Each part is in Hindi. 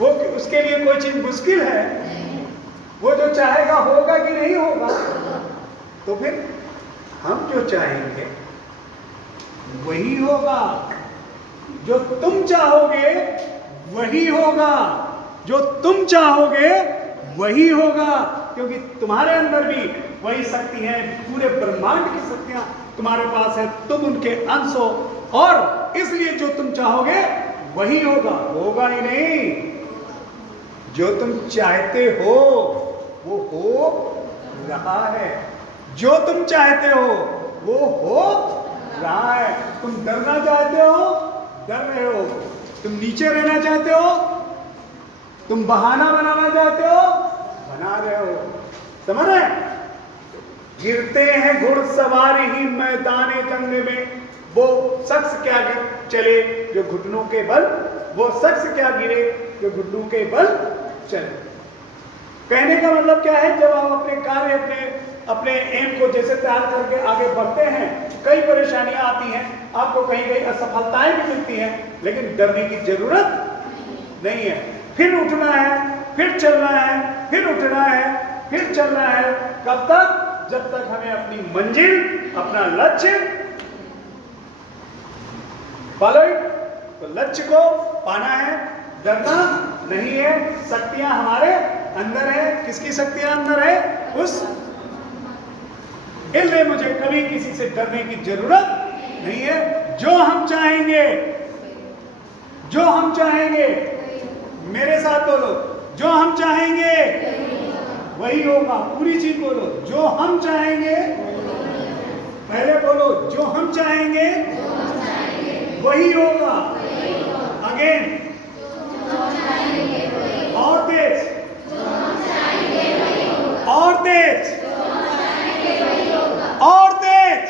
वो उसके लिए कोई चीज मुश्किल है? वो जो चाहेगा होगा कि नहीं होगा? तो फिर हम जो चाहेंगे वही होगा, जो तुम चाहोगे वही होगा, जो तुम चाहोगे वही होगा, क्योंकि तुम्हारे अंदर भी वही शक्ति है, पूरे ब्रह्मांड की शक्तियां तुम्हारे पास है, तुम उनके अंश हो, और इसलिए जो तुम चाहोगे वही होगा। होगा ही नहीं, जो तुम चाहते हो वो हो रहा है, जो तुम चाहते हो वो हो रहा है। तुम डरना चाहते हो, डर रहे हो। तुम नीचे रहना चाहते हो, तुम बहाना बनाना चाहते हो, बना रहे हो। समझ रहे? गिरते हैं घुड़सवार ही मैदाने जंग में, वो शख्स क्या चले जो घुटनों के बल, वो शख्स क्या गिरे जो घुटनों के बल चले। कहने का मतलब क्या है, जब आप अपने कार्य अपने एम को जैसे तैयार करके आगे बढ़ते हैं, कई परेशानियां आती हैं, आपको कहीं कहीं असफलताएं भी मिलती हैं, लेकिन डरने की जरूरत नहीं है। फिर उठना है, फिर चलना है, फिर उठना है, फिर चलना है। कब तक? जब तक हमें अपनी मंजिल, अपना लक्ष्य तो लक्ष्य को पाना है। डरना नहीं है, शक्तियां हमारे अंदर है। किसकी शक्तियां अंदर है? उस। इसलिए मुझे कभी किसी से डरने की जरूरत नहीं है। जो हम चाहेंगे, जो हम चाहेंगे, मेरे साथ बोलो, जो हम चाहेंगे वही होगा। पूरी चीज बोलो, जो हम चाहेंगे। पहले बोलो, जो हम चाहेंगे वही होगा। अगेन, और तेज, और तेज, और तेज।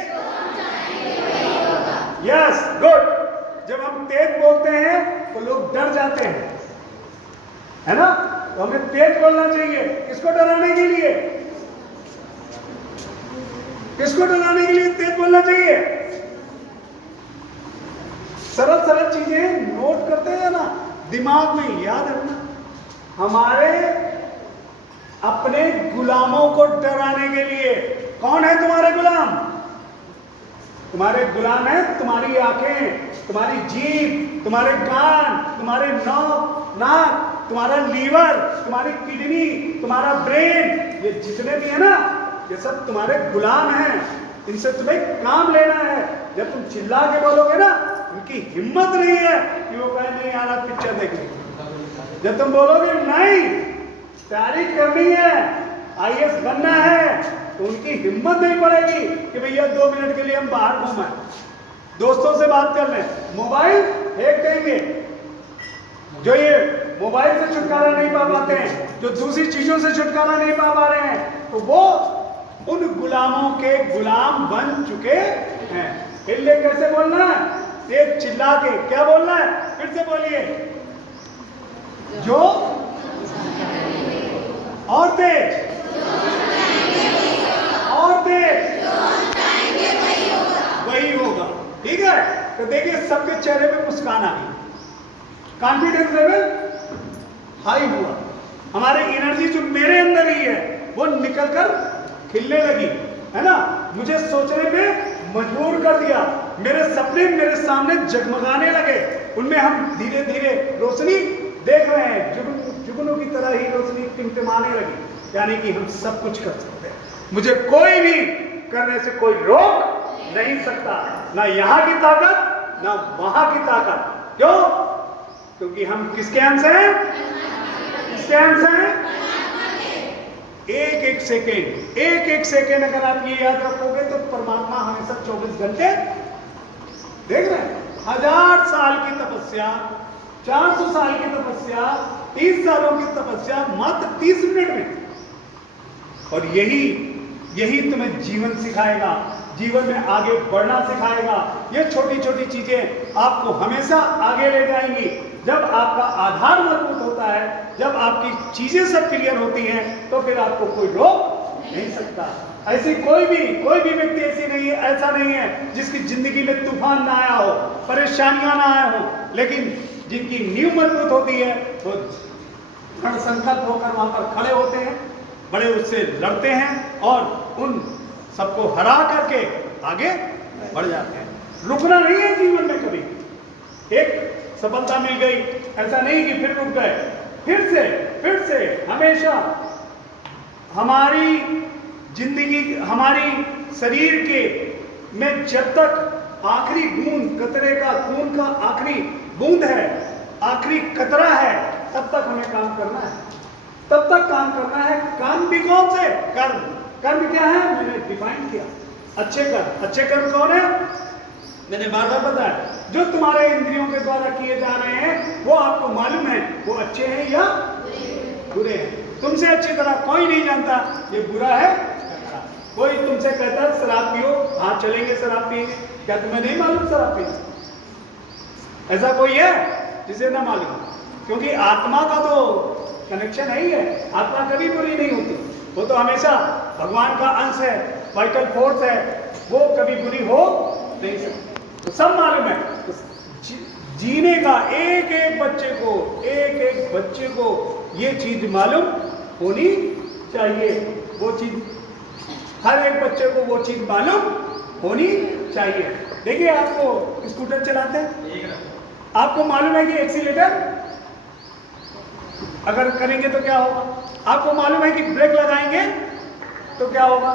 Yes, good. जब हम तेज बोलते हैं तो लोग डर जाते हैं, है ना? तो हमें तेज बोलना चाहिए। किसको डराने के लिए? किसको डराने के लिए तेज बोलना चाहिए? सरल सरल चीजें नोट करते हैं ना, दिमाग में याद रखना। हमारे अपने गुलामों को डराने के लिए। कौन है तुम्हारे गुलाम? तुम्हारे गुलाम है तुम्हारी आंखें, तुम्हारी जीभ, तुम्हारे कान, तुम्हारे नाक, तुम्हारा लीवर, तुम्हारी किडनी, तुम्हारा ब्रेन, ये जितने भी है ना, ये सब तुम्हारे गुलाम हैं। इनसे तुम्हें काम लेना है। जब तुम चिल्ला के बोलोगे ना, उनकी हिम्मत नहीं है कि वो कहे नहीं यार आप पिक्चर देखने। जब तुम बोलोगे नहीं तैयारी करनी है, आईएएस बनना है, तो उनकी हिम्मत नहीं पड़ेगी कि भैया 2 मिनट के लिए हम बाहर घूमें, दोस्तों से बात कर लें, मोबाइल फेंक देंगे। जो ये मोबाइल से छुटकारा नहीं पा पाते हैं, जो दूसरी चीजों से छुटकारा नहीं पा रहे हैं, तो वो उन गुलामों के गुलाम बन चुके हैं। इसलिए कैसे बोलना है? तेज चिल्ला के। क्या बोलना है? फिर से बोलिए, जो और तेज, और तेज, वही होगा। ठीक है? तो देखिए सबके चेहरे पे मुस्कान आ गई, कॉन्फिडेंस लेवल हाई हुआ, हमारी एनर्जी जो मेरे अंदर ही है वो निकलकर खिलने लगी, है ना? मुझे सोचने पे मजबूर कर दिया। मेरे सपने मेरे सामने जगमगाने लगे, उनमें हम धीरे धीरे रोशनी देख रहे हैं, जुगनू की तरह ही रोशनी टिमटिमाने लगी। यानी कि हम सब कुछ कर सकते हैं, मुझे कोई भी करने से कोई रोक नहीं सकता, ना यहाँ की ताकत ना वहां की ताकत। क्यों? क्योंकि हम किसके अंश हैं? किसके अंश हैं? एक एक सेकेंड अगर आप ये याद रखोगे तो परमात्मा हमेशा 24 घंटे देख रहे हैं। 1000 साल की तपस्या, 400 साल की तपस्या, 30 सालों की तपस्या मात्र 30 मिनट में। और यही तुम्हें जीवन सिखाएगा, जीवन में आगे बढ़ना सिखाएगा। ये छोटी छोटी चीजें आपको हमेशा आगे ले जाएंगी। जब आपका आधार मजबूत होता है, जब आपकी चीजें सब क्लियर होती हैं, तो फिर आपको कोई रोक नहीं सकता। ऐसी कोई भी व्यक्ति ऐसी नहीं है, ऐसा नहीं है जिसकी जिंदगी में तूफान ना आया हो, परेशानियां ना आया हो, लेकिन जिनकी नींव मजबूत होती है वो दृढ़ संकल्प होकर वहां पर खड़े होते हैं, बड़े उससे लड़ते हैं और उन सबको हरा करके आगे बढ़ जाते हैं। रुकना नहीं है जीवन में कभी। एक सफलता मिल गई, ऐसा नहीं कि फिर रुक गए, फिर से हमेशा हमारी जिंदगी, हमारी शरीर के में जब तक आखिरी बूंद कतरे का खून का आखिरी बूंद है, आखिरी कतरा है, तब तक हमें काम करना है, तब तक काम करना है। काम भी कौन से? कर्म। कर्म क्या है? मैंने डिफाइन किया, अच्छे कर्म। अच्छे कर्म कौन है? मैंने बार बार बताया, जो तुम्हारे इंद्रियों के द्वारा किए जा रहे हैं वो आपको मालूम है वो अच्छे हैं या बुरे हैं। तुमसे अच्छी तरह कोई नहीं जानता ये बुरा है। कोई तुमसे कहता है शराब पियो, हाँ चलेंगे शराब पिएंगे, क्या तुम्हें नहीं मालूम शराब पीना? ऐसा कोई है जिसे ना मालूम? क्योंकि आत्मा का तो कनेक्शन है ही है। आत्मा कभी बुरी नहीं होती, वो तो हमेशा भगवान का अंश है, वाइटल फोर्स है, वो कभी बुरी हो नहीं सकती। तो सब मालूम है। तो जीने का एक एक बच्चे को ये चीज मालूम होनी चाहिए। वो चीज हर एक बच्चे को वो चीज मालूम होनी चाहिए। देखिए, आपको स्कूटर चलाते हैं, आपको मालूम है कि एक्सीलेटर अगर करेंगे तो क्या होगा, आपको मालूम है कि ब्रेक लगाएंगे तो क्या होगा।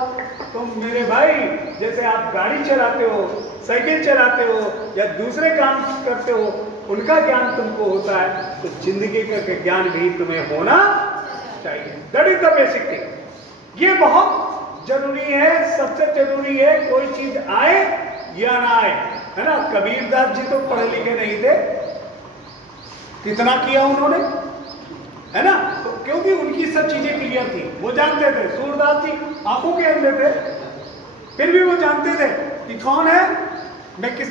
तो मेरे भाई, जैसे आप गाड़ी चलाते हो, साइकिल चलाते हो या दूसरे काम करते हो, उनका ज्ञान तुमको होता है, तो जिंदगी का ज्ञान भी तुम्हें होना चाहिए। That is the basic thing. ये बहुत जरूरी है, सबसे जरूरी है। कोई चीज आए या ना आए, है ना। कबीरदास जी तो पढ़े लिखे नहीं थे, कितना किया उन्होंने, है ना। तो क्योंकि उनकी सब चीजें क्लियर थी, वो जानते थे। सूरदास जी आंखों के अंधे थे, फिर भी वो जानते थे कि कौन है, मैं किस